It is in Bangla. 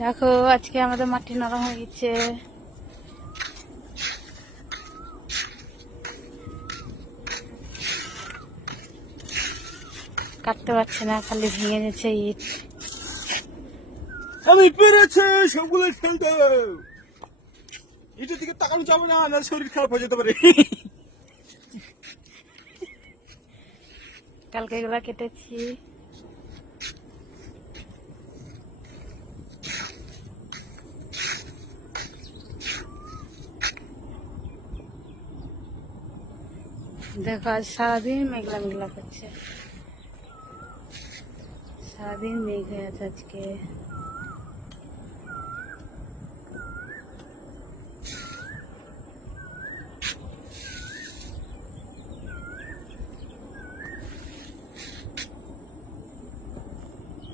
দেখো আজকে আমাদের মাটি নরম হয়ে গেছে। কাটতে পারছে না, খালি ভেঙে গেছে ইট। আমি পেরেছে সবগুলো ফেলতে। ইটের দিকে তাকানো যাবে না, না শরীর খারাপ হয়ে যেতে পারে। কালকে এগুলা কেটেছি। দেখো আজ সারাদিন মেঘলা মেঘলা করছে, সারাদিন মেঘ হয়ে আছে আজকে।